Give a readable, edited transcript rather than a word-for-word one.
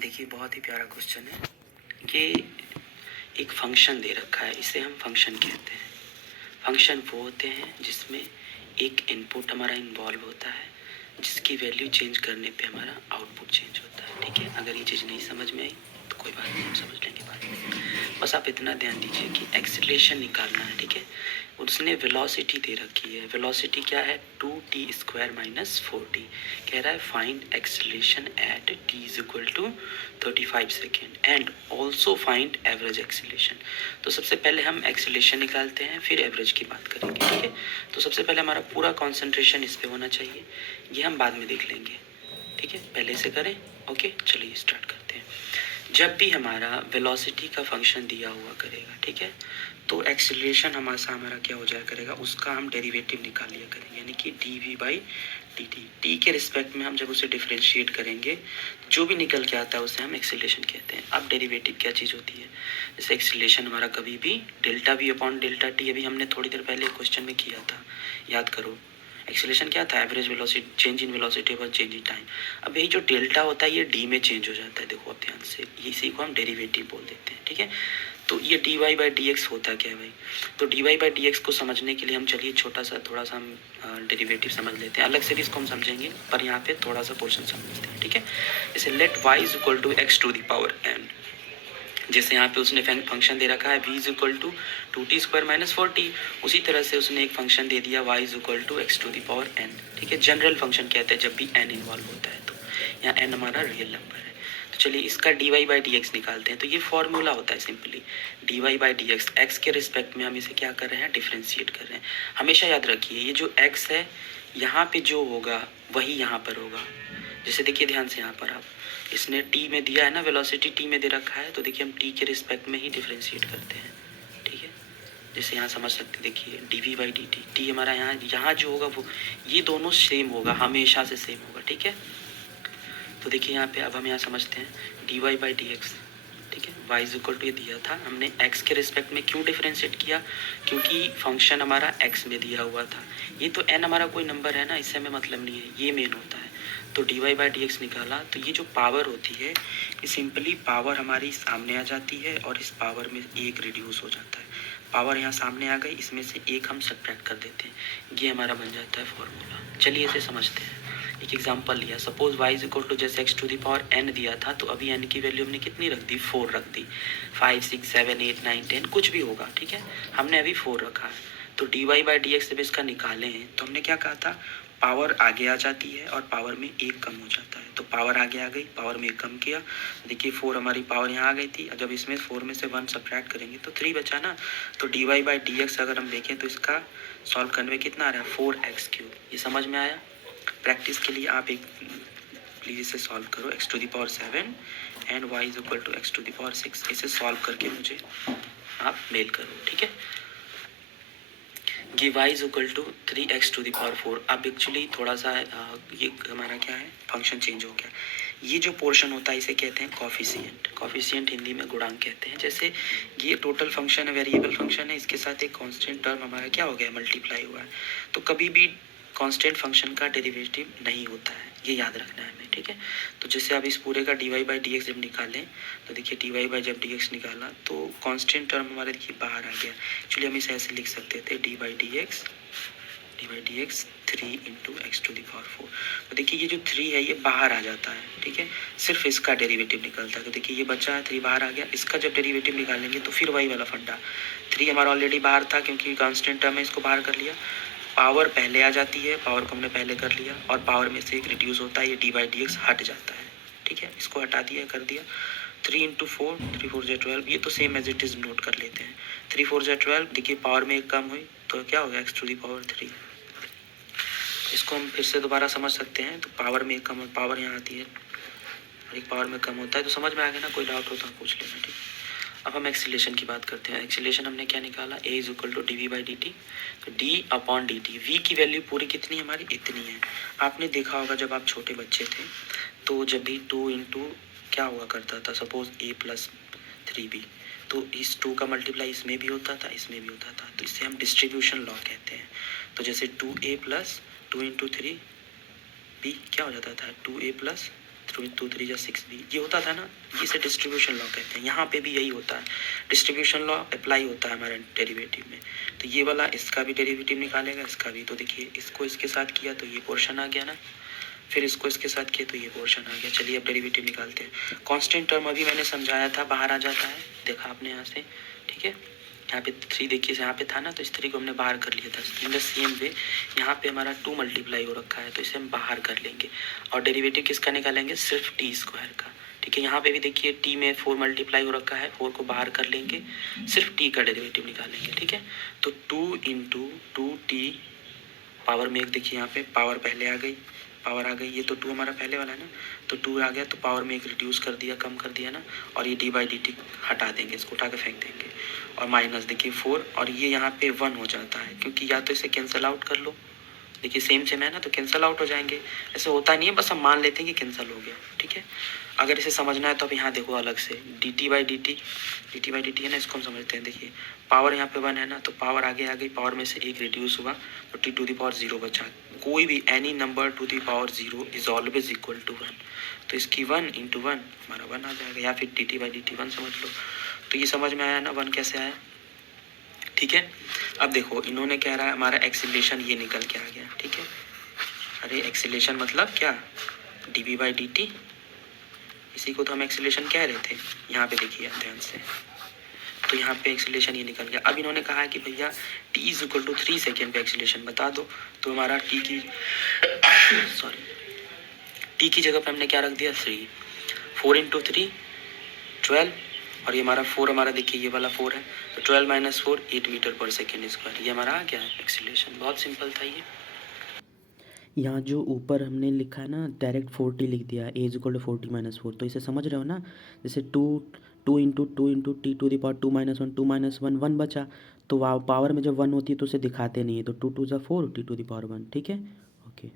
देखिए बहुत ही प्यारा क्वेश्चन है कि एक फंक्शन दे रखा है, इसे हम फंक्शन कहते हैं। फंक्शन वो होते हैं जिसमें एक इनपुट हमारा इन्वॉल्व होता है, जिसकी वैल्यू चेंज करने पे हमारा आउटपुट चेंज होता है। ठीक है, अगर ये चीज़ नहीं समझ में आई तो कोई बात नहीं, हम समझ लेंगे बाद में। बस आप इतना ध्यान दीजिए कि एक्सीलरेशन निकालना है। ठीक है, उसने वेलोसिटी दे रखी है। वेलोसिटी क्या है? 2t² - 4t। कह रहा है find acceleration at t = 35 second and also find average acceleration. तो सबसे पहले हम एक्सीलरेशन निकालते हैं, फिर एवरेज की बात करेंगे। ठीक है, तो सबसे पहले हमारा पूरा कॉन्सेंट्रेशन इस पे होना चाहिए, ये हम बाद में देख लेंगे। ठीक है, पहले से करें। ओके, चलिए स्टार्ट करते हैं। जब भी हमारा वेलोसिटी का फंक्शन दिया हुआ करेगा, ठीक है, तो एक्सीलरेशन हमारा क्या हो जाया करेगा, उसका हम डेरिवेटिव निकाल लिया करेंगे, यानी कि dv/dt। टी के रिस्पेक्ट में हम जब उसे डिफ्रेंशिएट करेंगे, जो भी निकल के आता है उसे हम एक्सीलरेशन कहते हैं। अब डेरिवेटिव क्या चीज़ होती है? जैसे एक्सीलरेशन हमारा कभी भी ΔV/ΔT, अभी हमने थोड़ी देर पहले क्वेश्चन में किया था, याद करो। एक्सीलरेशन क्या था? Average velocity, change in velocity over change in time. अब यही जो डेल्टा होता है ये डी में चेंज हो जाता है। देखो आप ध्यान से, इसी को हम डेरिवेटिव बोल देते हैं। ठीक है, तो ये dy/dx होता क्या है भाई? तो dy/dx को समझने के लिए हम चलिए थोड़ा सा हम डेरिवेटिव समझ लेते हैं। अलग से भी इसको हम समझेंगे, पर यहाँ पे थोड़ा सा पोर्शन समझते हैं। ठीक है, जैसे लेट y = x⁴n। जैसे यहाँ पे उसने फंक्शन दे रखा है v = 2t² - 4t, उसी तरह से उसने एक फंक्शन दे दिया y = x⁴n। ठीक है, जनरल फंक्शन कहते हैं जब भी n इन्वॉल्व होता है। तो यहाँ n हमारा रियल नंबर है। तो चलिए इसका dy/dx निकालते हैं। तो ये फॉर्मूला होता है सिंपली dy/dx, x के रिस्पेक्ट में हम इसे क्या कर रहे हैं, डिफ्रेंशिएट कर रहे हैं। हमेशा याद रखिए ये जो x है यहाँ पे जो होगा वही यहाँ पर होगा। जैसे देखिए ध्यान से, यहाँ पर आप, इसने t में दिया है ना, वेलोसिटी t में दे रखा है, तो देखिए हम t के रिस्पेक्ट में ही डिफ्रेंशिएट करते हैं। ठीक है, जैसे यहाँ समझ सकते हैं, देखिए dv/dt, t हमारा यहाँ जो होगा वो, ये दोनों सेम होगा, हमेशा से सेम होगा। ठीक है, तो देखिए यहाँ पे अब हम यहाँ समझते हैं dy/dx। ठीक है, y = ये दिया था, हमने x के रिस्पेक्ट में क्यों डिफ्रेंशिएट किया? क्योंकि फंक्शन हमारा x में दिया हुआ था। ये तो n हमारा कोई नंबर है ना, इससे हमें मतलब नहीं है, ये मेन होता है। तो dy/dx निकाला, तो ये जो पावर होती है ये सिंपली पावर हमारी सामने आ जाती है और इस पावर में एक रिड्यूस हो जाता है। पावर यहाँ सामने आ गई, इसमें से एक हम सब्ट्रैक्ट कर देते हैं, ये हमारा बन जाता है फॉर्मूला। चलिए इसे समझते हैं। एक एग्जांपल लिया, सपोज y = जैसे x⁴n दिया था, तो अभी n की वैल्यू हमने कितनी रख दी? 4 रख दी। 5 6 7 8 9 10 कुछ भी होगा। ठीक है, हमने अभी 4 रखा है। तो dy/dx जब इसका निकालें तो हमने क्या कहा था, पावर आगे आ जाती है और पावर में एक कम हो जाता है। तो पावर आगे आ गई, पावर में एक कम किया, देखिए 4 हमारी पावर यहाँ आ गई थी। जब इसमें 4 में से 1 सब्ट्रैक्ट करेंगे तो 3 बचा ना। तो dy/dx अगर हम देखें तो इसका सॉल्व करने में कितना आ रहा है? 4x⁵। ये समझ में आया? प्रैक्टिस के लिए आप एक प्लीज़ इसे सॉल्व करो, x⁴ एंड y = x⁴ इसे सॉल्व करके मुझे आप मेल करो। ठीक है, ये y = 3x⁴। अब एक्चुअली थोड़ा सा ये हमारा क्या है, फंक्शन चेंज हो गया। ये जो पोर्शन होता है इसे कहते हैं कॉफिशिएंट। कॉफिशिएंट हिंदी में गुणांक कहते हैं। जैसे ये टोटल फंक्शन है, वेरिएबल फंक्शन है, इसके साथ एक कांस्टेंट टर्म हमारा क्या हो गया, मल्टीप्लाई हुआ है। तो कभी भी कांस्टेंट फंक्शन का डेरिवेटिव नहीं होता है, ये याद रखना है हमें। ठीक है, तो जैसे अब इस पूरे का dy/dx जब निकालें तो देखिए जब dx निकाला तो कांस्टेंट टर्म हमारे देखिए बाहर आ गया। एक्चुअली हम इसे ऐसे लिख सकते थे dy/dx 3 × x⁴। तो देखिए ये जो 3 है ये बाहर आ जाता है। ठीक है, सिर्फ इसका डेरिवेटिव निकलता है। तो देखिए ये बचा है, 3 बाहर आ गया। इसका जब डेरिवेटिव निकालेंगे तो फिर वही वाला फंडा, 3 हमारा ऑलरेडी बाहर था क्योंकि कांस्टेंट टर्म है, इसको बाहर कर लिया। पावर पहले आ जाती है, पावर को हमने पहले कर लिया, और पावर में से एक रिड्यूस होता है, ये dy/dx हट जाता है। ठीक है, इसको हटा दिया, कर दिया। 3 × 4, 3 4 12, ये तो same as it is note कर लेते हैं। 3 4 12, देखिए पावर में एक कम हुई तो क्या हो गया, x⁴। इसको हम फिर से दोबारा समझ सकते हैं। तो पावर में एक कम, पावर यहाँ आती है और एक पावर में कम होता है। तो समझ में आ गया ना? कोई डाउट हो तो पूछ लेना। ठीक, अब हम एक्सीलरेशन की बात करते हैं। एक्सीलरेशन हमने क्या निकाला, a = dv/dt। तो d/dt, v की वैल्यू पूरी कितनी हमारी, इतनी है। आपने देखा होगा जब आप छोटे बच्चे थे तो जब भी 2 × क्या हुआ करता था, सपोज a + 3b, तो इस 2 का मल्टीप्लाई इसमें भी होता था, इसमें भी होता था। तो इसे हम डिस्ट्रीब्यूशन लॉ कहते हैं। तो जैसे 2a + 2 × 3b क्या हो जाता था, 2a + टू थ्री जा 6b, ये होता था ना, ये से डिस्ट्रीब्यूशन लॉ कहते हैं। यहाँ पे भी यही होता है, डिस्ट्रीब्यूशन लॉ अप्लाई होता है हमारे डेरिवेटिव में। तो ये वाला इसका भी डेरिवेटिव निकालेगा, इसका भी। तो देखिए इसको इसके साथ किया तो ये पोर्शन आ गया ना, फिर इसको इसके साथ किया तो ये पोर्शन आ गया। चलिए अब डेरिवेटिव निकालते हैं। कांस्टेंट टर्म अभी मैंने समझाया था, बाहर आ जाता है, देखा आपने यहाँ से, ठीक है। यहाँ पे 3 देखिए, यहाँ पे था ना, तो इस 3 को हमने बाहर कर लिया था। इन द सेम वे यहाँ पे हमारा 2 मल्टीप्लाई हो रखा है, तो इसे हम बाहर कर लेंगे। और डेरिवेटिव किसका निकालेंगे? सिर्फ टी स्क्वायर का, ठीक है। यहाँ पे भी देखिए टी में 4 मल्टीप्लाई हो रखा है, 4 को बाहर कर लेंगे, सिर्फ टी का डेरिवेटिव निकालेंगे, ठीक है। तो 2 इंटू 2t पावर में एक, देखिए यहाँ पे पावर पहले आ गई, पावर आ गई, ये तो 2 हमारा पहले वाला है ना, तो 2 आ गया, तो पावर में एक रिड्यूस कर दिया, कम कर दिया ना, और ये डी बाई डी टी हटा देंगे, इसको उठा के फेंक देंगे, और माइनस देखिए 4, और ये यहाँ पे 1 हो जाता है, क्योंकि या तो इसे कैंसिल आउट कर लो, देखिए सेम सेम है ना, तो कैंसिल आउट हो जाएंगे। ऐसे होता नहीं है, बस हम मान लेते हैं कि कैंसिल हो गया, ठीक है। अगर इसे समझना है तो अब यहाँ देखो अलग से, D T by D T है ना, इसको हम समझते हैं। देखिए पावर यहाँ पे 1 है ना, तो पावर आगे आ गई, पावर में से एक रिड्यूस हुआ, तो टी टू द पावर 0 बचा। कोई भी any number to the power 0 is always equal to 1, तो इसकी 1 इंटू 1 हमारा 1 आ जाएगा, या फिर D T by D T 1 समझ लो। तो ये समझ में आया ना 1 कैसे आया, ठीक है। अब देखो इन्होंने कह रहा है हमारा एक्सीलरेशन ये निकल के आ गया, ठीक है। अरे एक्सीलरेशन मतलब क्या? D V by D T, इसी को तो हम एक्सीलरेशन कह रहे थे। यहाँ पे देखिए ध्यान से, तो यहाँ पे एक्सीलरेशन ये निकल गया। अब इन्होंने कहा है कि भैया t is equal to 3 second पे एक्सीलरेशन बता दो, तो हमारा t की t की जगह पे हमने क्या रख दिया? 3, 4 इंटू 3 12, और ये हमारा 4 हमारा देखिए ये वाला 4 है, तो 12 माइनस 4 8 मीटर पर सेकेंड स्क्वायर, ये हमारा आ गया एक्सीलरेशन। बहुत सिंपल था ये। यहाँ जो ऊपर हमने लिखा है ना, डायरेक्ट 40 लिख दिया, A is equal to 40 minus 4, तो इसे समझ रहे हो ना, जैसे 2 into T to the power 2 minus 1, 2 minus 1 1 बचा, तो पावर में जब 1 होती है तो उसे दिखाते नहीं है, तो 2 2 ज़ा 4 टी टू द पावर 1, ठीक है, ओके।